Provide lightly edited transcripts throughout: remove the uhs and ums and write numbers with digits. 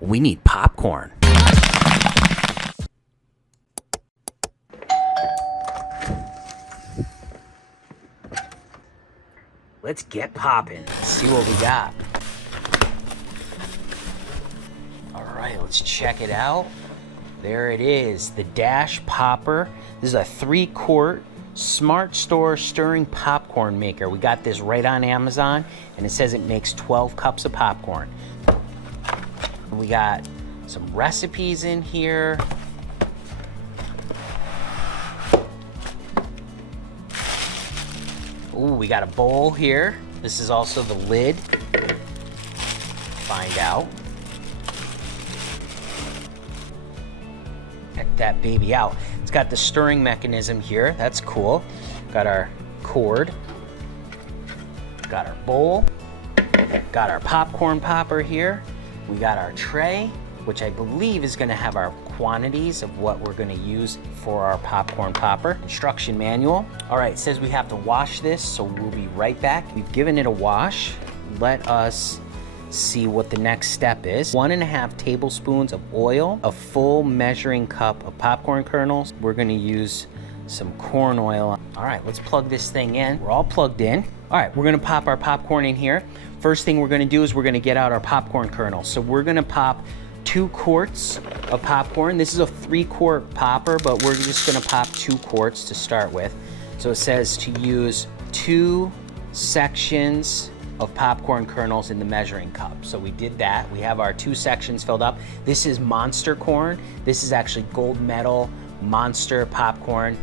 We need popcorn. Let's get popping. See what we got. All right, let's check it out. There it is, the Dash Popper. This is a 3-quart Smart Store stirring popcorn maker. We got this right on Amazon, and it says it makes 12 cups of popcorn. We got some recipes in here. Ooh, we got a bowl here. This is also the lid. Find out. Check that baby out. It's got the stirring mechanism here. That's cool. Got our cord. Got our bowl. Got our popcorn popper here. We got our tray, which I believe is going to have our quantities of what we're going to use for our popcorn popper. Instruction manual. All right, it says we have to wash this, so we'll be right back. We've given it a wash. Let us see what the next step is. 1.5 tablespoons of oil, a full measuring cup of popcorn kernels. We're going to use some corn oil. All right, let's plug this thing in. We're all plugged in. All right, we're going to pop our popcorn in here. First thing we're going to do is we're going to get out our popcorn kernels. So we're going to pop 2 quarts of popcorn. This is a 3-quart popper, but we're just going to pop 2 quarts to start with. So it says to use 2 sections of popcorn kernels in the measuring cup. So we did that. We have our 2 sections filled up. This is Monster corn. This is actually gold medal Monster popcorn.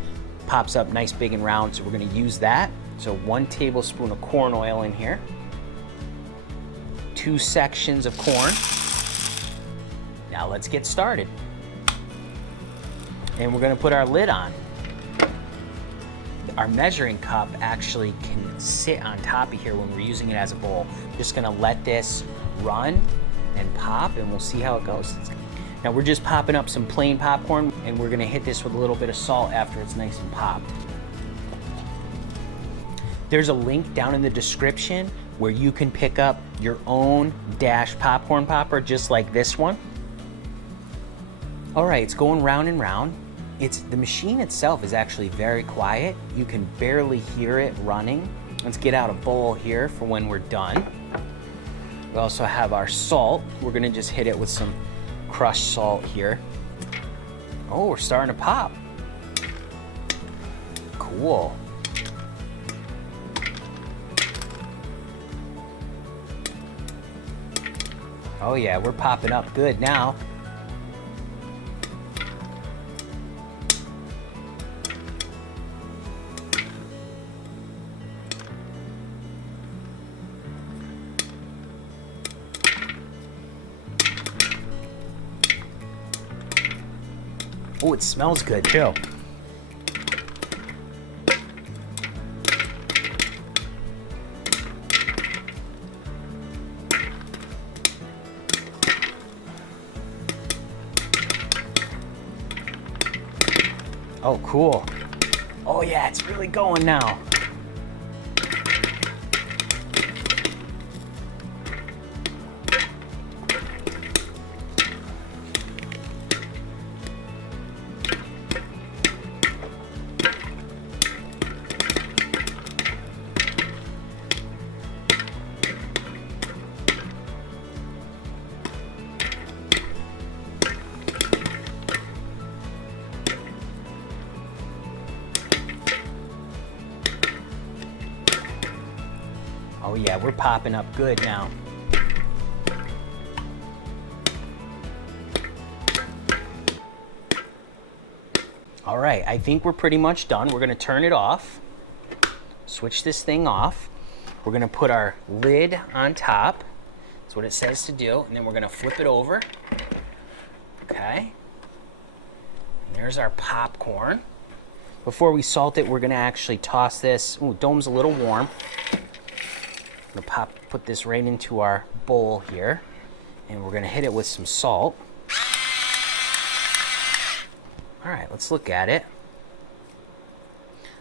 Pops up nice, big, and round. So we're going to use that. So 1 tablespoon of corn oil in here. 2 sections of corn. Now let's get started. And we're going to put our lid on. Our measuring cup actually can sit on top of here when we're using it as a bowl. I'm just going to let this run and pop, and we'll see how it goes. Now we're just popping up some plain popcorn, and we're going to hit this with a little bit of salt after it's nice and popped. There's a link down in the description where you can pick up your own Dash popcorn popper just like this one. All right, it's going round and round. The machine itself is actually very quiet. You can barely hear it running. Let's get out a bowl here for when we're done. We also have our salt. We're gonna just hit it with some crushed salt here. Oh, we're starting to pop. Cool. Oh yeah, we're popping up good now. Oh, it smells good too. Oh, cool. Oh yeah, it's really going now. Oh yeah, we're popping up good now. All right, I think we're pretty much done. We're gonna turn it off, switch this thing off. We're gonna put our lid on top. That's what it says to do. And then we're gonna flip it over. Okay. And there's our popcorn. Before we salt it, we're gonna actually toss this. Ooh, dome's a little warm. I'm gonna put this right into our bowl here, and we're gonna hit it with some salt. All right, let's look at it.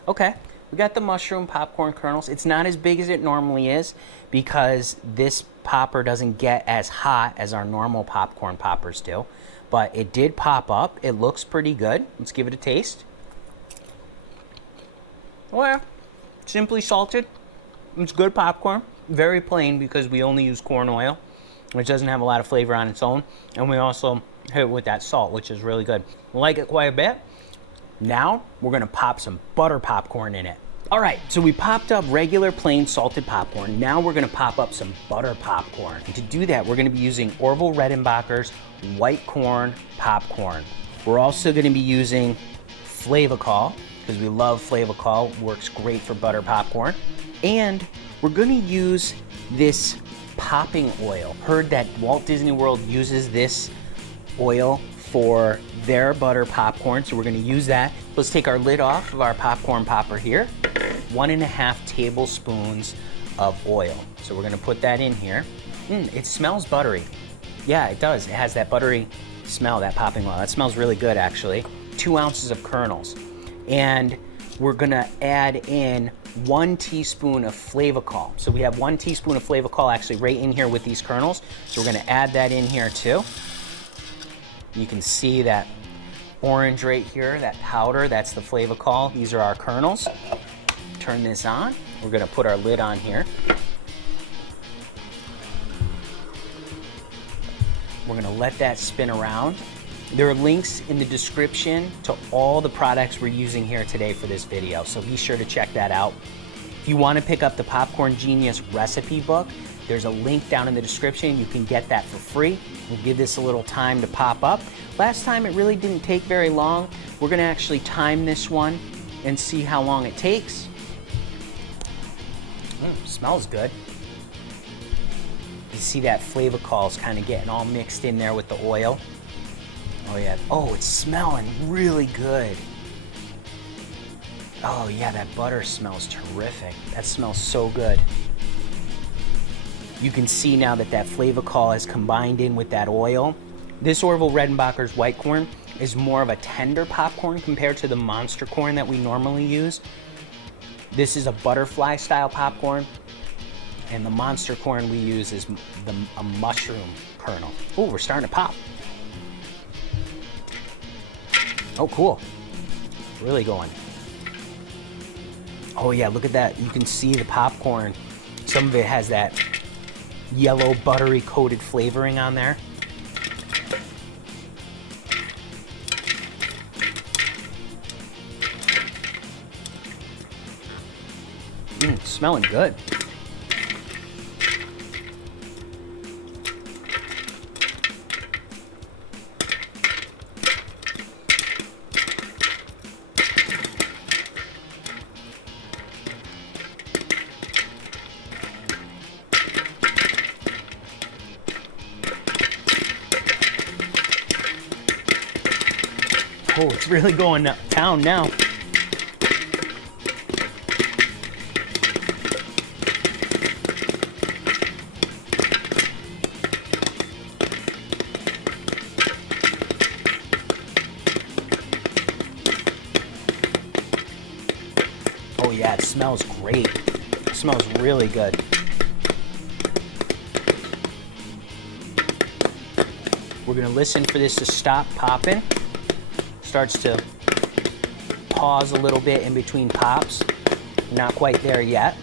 Okay, We got the mushroom popcorn kernels. It's not as big as it normally is because this popper doesn't get as hot as our normal popcorn poppers do. But it did pop up. It looks pretty good. Let's give it a taste. Well, simply salted. It's good popcorn. Very plain because we only use corn oil, which doesn't have a lot of flavor on its own. And we also hit it with that salt, which is really good. I like it quite a bit. Now we're gonna pop some butter popcorn in it. All right, so we popped up regular plain salted popcorn. Now we're gonna pop up some butter popcorn. And to do that, we're gonna be using Orville Redenbacher's white corn popcorn. We're also gonna be using Flavacol, because we love Flavacol, works great for butter popcorn. And we're gonna use this popping oil. Heard that Walt Disney World uses this oil for their butter popcorn, so we're gonna use that. Let's take our lid off of our popcorn popper here. 1.5 tablespoons of oil. So we're gonna put that in here. It smells buttery. Yeah, it does. It has that buttery smell, that popping oil. That smells really good, actually. 2 ounces of kernels. And we're gonna add in 1 teaspoon of Flavacol. So we have 1 teaspoon of Flavacol actually right in here with these kernels. So we're gonna add that in here too. You can see that orange right here, that powder, that's the Flavacol. These are our kernels. Turn this on. We're gonna put our lid on here. We're gonna let that spin around. There are links in the description to all the products we're using here today for this video, so be sure to check that out. If you wanna pick up the Popcorn Genius recipe book, there's a link down in the description. You can get that for free. We'll give this a little time to pop up. Last time it really didn't take very long. We're gonna actually time this one and see how long it takes. Smells good. You see that Flavacol is kind of getting all mixed in there with the oil. Oh yeah, oh, it's smelling really good. Oh yeah, that butter smells terrific. That smells so good. You can see now that that Flavacol has combined in with that oil. This Orville Redenbacher's white corn is more of a tender popcorn compared to the monster corn that we normally use. This is a butterfly style popcorn, and the monster corn we use is a mushroom kernel. Oh, we're starting to pop. Oh, cool. Really going. Oh yeah, look at that. You can see the popcorn. Some of it has that yellow buttery coated flavoring on there. Smelling good. Oh, it's really going down now. Oh yeah, it smells great. It smells really good. We're gonna listen for this to stop popping. Starts to pause a little bit in between pops. Not quite there yet.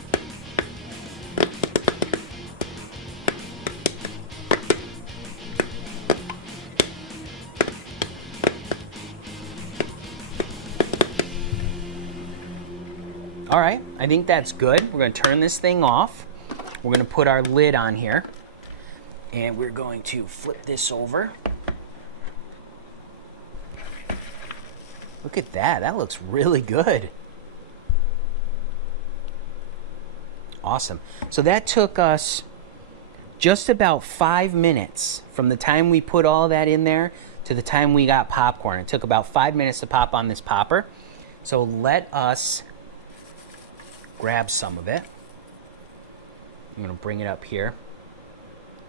All right, I think that's good. We're gonna turn this thing off. We're gonna put our lid on here, and we're going to flip this over. Look at that, that looks really good. Awesome. So that took us just about 5 minutes from the time we put all that in there to the time we got popcorn. It took about 5 minutes to pop on this popper. So let us grab some of it. I'm gonna bring it up here,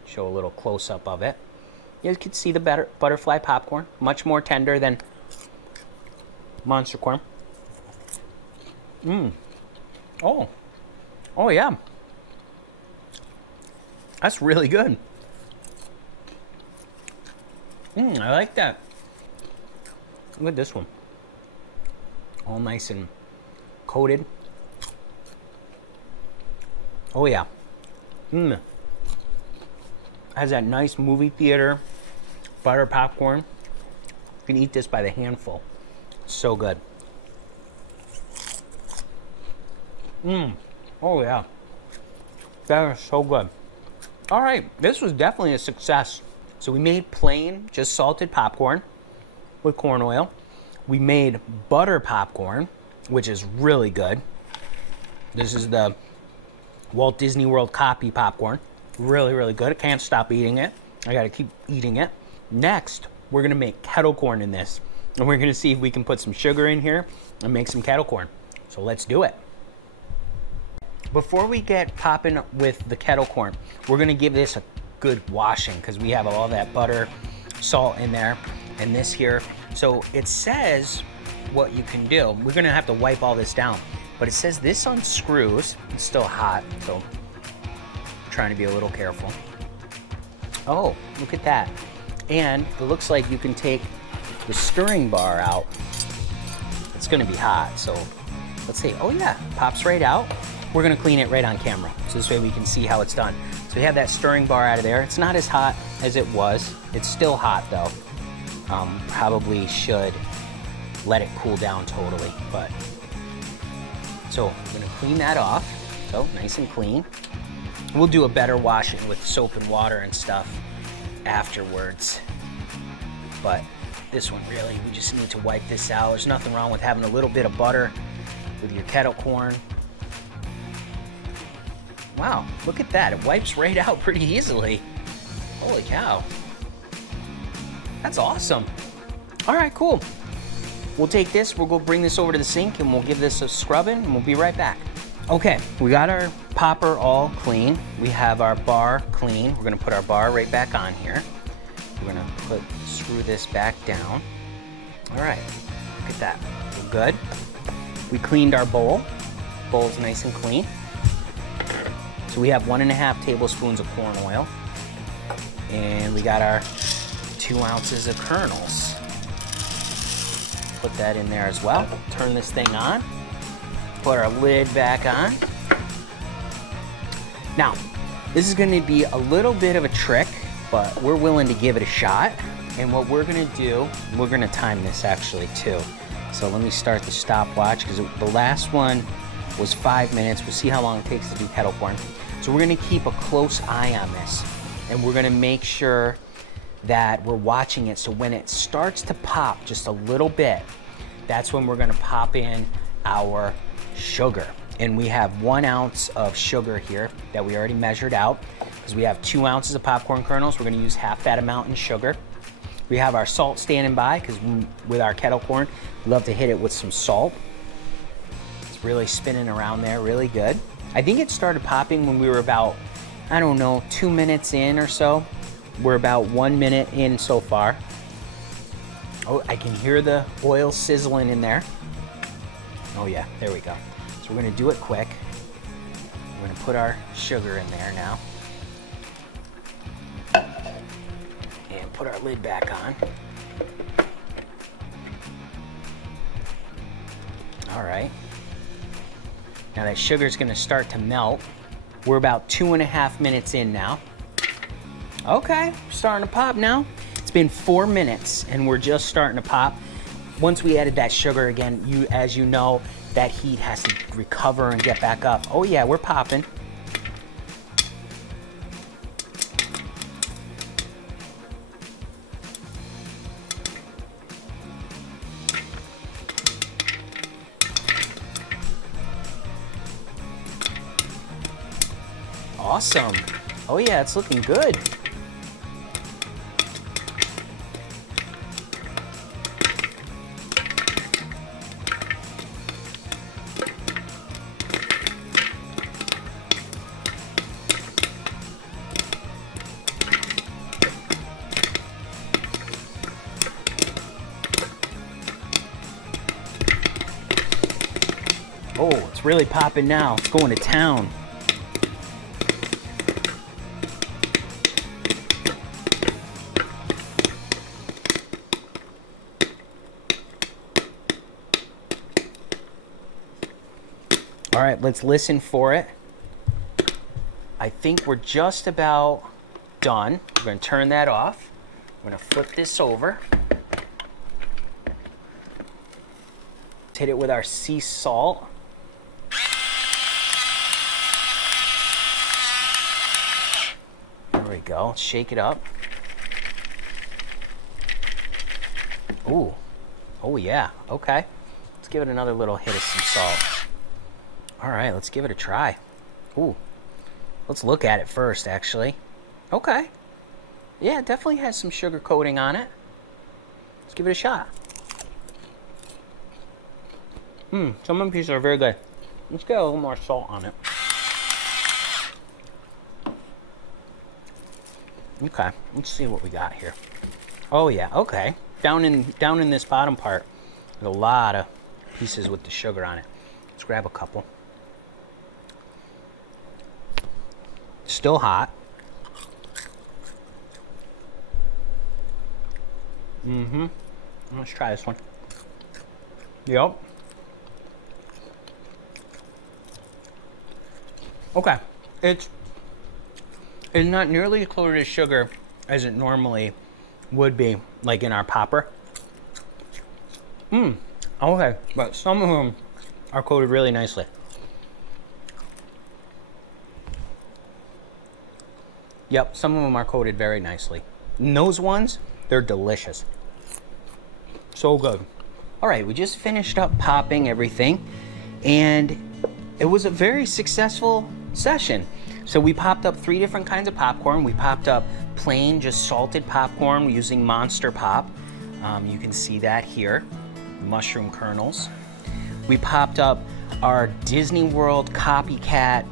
show a little close-up of it. You can see the butterfly popcorn, much more tender than monster corn. Oh, oh yeah. That's really good. I like that. Look at this one. All nice and coated. Oh yeah. Has that nice movie theater butter popcorn. You can eat this by the handful. So good. Oh yeah. That is so good. All right, this was definitely a success. So we made plain, just salted popcorn with corn oil. We made butter popcorn, which is really good. This is the Walt Disney World copy popcorn. Really, really good. I can't stop eating it. I gotta keep eating it. Next, we're gonna make kettle corn in this. And we're gonna see if we can put some sugar in here and make some kettle corn. So let's do it. Before we get popping with the kettle corn, we're gonna give this a good washing because we have all that butter, salt in there, and this here. So it says what you can do. We're gonna have to wipe all this down, but it says this unscrews. It's still hot, so I'm trying to be a little careful. Oh, look at that. And it looks like you can take the stirring bar out. It's gonna be hot, so let's see. Oh yeah, pops right out. We're gonna clean it right on camera, so this way we can see how it's done. So we have that stirring bar out of there. It's not as hot as it was. It's still hot though. Probably should let it cool down totally, but. So I'm gonna clean that off. So nice and clean. We'll do a better washing with soap and water and stuff afterwards. But this one really, we just need to wipe this out. There's nothing wrong with having a little bit of butter with your kettle corn. Wow, look at that. It wipes right out pretty easily. Holy cow. That's awesome. All right, cool. We'll take this, we'll go bring this over to the sink and we'll give this a scrubbing and we'll be right back. Okay, we got our popper all clean. We have our bar clean. We're gonna put our bar right back on here. We're gonna screw this back down. All right, look at that, we're good. We cleaned our bowl. Bowl's nice and clean. So we have 1.5 tablespoons of corn oil. And we got our 2 ounces of kernels. Put that in there as well. Turn this thing on. Put our lid back on. Now, this is gonna be a little bit of a trick, but we're willing to give it a shot. And what we're gonna do, we're gonna time this actually too. So let me start the stopwatch because the last one was 5 minutes. We'll see how long it takes to do kettle corn. So we're gonna keep a close eye on this and we're gonna make sure that we're watching it. So when it starts to pop just a little bit, that's when we're gonna pop in our sugar. And we have 1 ounce of sugar here that we already measured out because we have 2 ounces of popcorn kernels. We're gonna use half that amount in sugar. We have our salt standing by because with our kettle corn, we love to hit it with some salt. It's really spinning around there, really good. I think it started popping when we were about, I don't know, 2 minutes in or so. We're about 1 minute in so far. Oh, I can hear the oil sizzling in there. Oh yeah, there we go. So we're gonna do it quick. We're gonna put our sugar in there now. And put our lid back on. All right. Now that sugar's gonna start to melt. We're about 2.5 minutes in now. Okay, starting to pop now. It's been 4 minutes and we're just starting to pop. Once we added that sugar again, as you know, that heat has to recover and get back up. Oh yeah, we're popping. Awesome. Oh yeah, it's looking good. Oh, it's really popping now. It's going to town. All right, let's listen for it. I think we're just about done. We're going to turn that off. I'm going to flip this over. Let's hit it with our sea salt. There we go. Shake it up. Ooh. Oh, yeah. Okay. Let's give it another little hit of some salt. All right, let's give it a try. Ooh. Let's look at it first, actually. Okay. Yeah, it definitely has some sugar coating on it. Let's give it a shot. Some of the pieces are very good. Let's get a little more salt on it. Okay, let's see what we got here. Oh yeah, okay. Down in this bottom part, there's a lot of pieces with the sugar on it. Let's grab a couple. Still hot. Let's try this one. Yep. Okay. It's not nearly as coated as sugar as it normally would be, like in our popper. Okay, but some of them are coated really nicely. Yep, some of them are coated very nicely. And those ones, they're delicious. So good. All right, we just finished up popping everything, and it was a very successful session. So we popped up 3 different kinds of popcorn. We popped up plain, just salted popcorn using Monster Pop. You can see that here, mushroom kernels. We popped up our Disney World copycat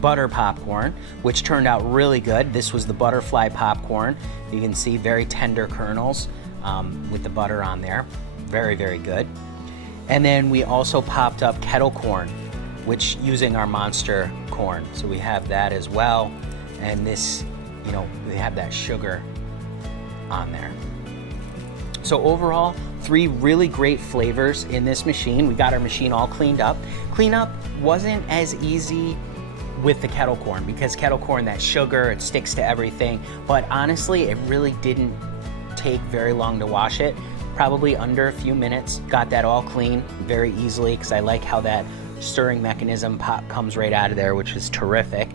butter popcorn, which turned out really good. This was the butterfly popcorn. You can see very tender kernels with the butter on there. Very, very good. And then we also popped up kettle corn, which using our monster corn. So we have that as well. And this, you know, we have that sugar on there. So overall, 3 really great flavors in this machine. We got our machine all cleaned up. Cleanup wasn't as easy with the kettle corn because kettle corn, that sugar, it sticks to everything. But honestly, it really didn't take very long to wash it. Probably under a few minutes. Got that all clean very easily because I like how that stirring mechanism pop comes right out of there, which is terrific.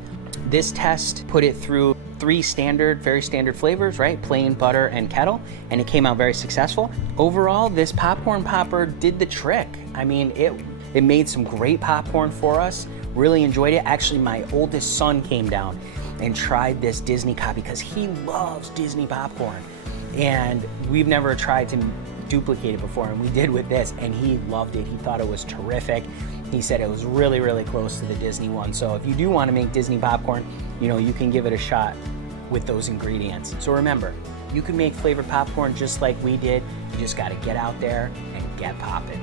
This test put it through 3 standard, very standard flavors, right? Plain, butter, and kettle, and it came out very successful. Overall, this popcorn popper did the trick. I mean, it made some great popcorn for us. Really enjoyed it. Actually, my oldest son came down and tried this Disney copy because he loves Disney popcorn. And we've never tried to duplicate it before, and we did with this, and he loved it. He thought it was terrific. He said it was really, really close to the Disney one. So if you do want to make Disney popcorn, you know, you can give it a shot with those ingredients. So remember, you can make flavored popcorn just like we did. You just got to get out there and get popping.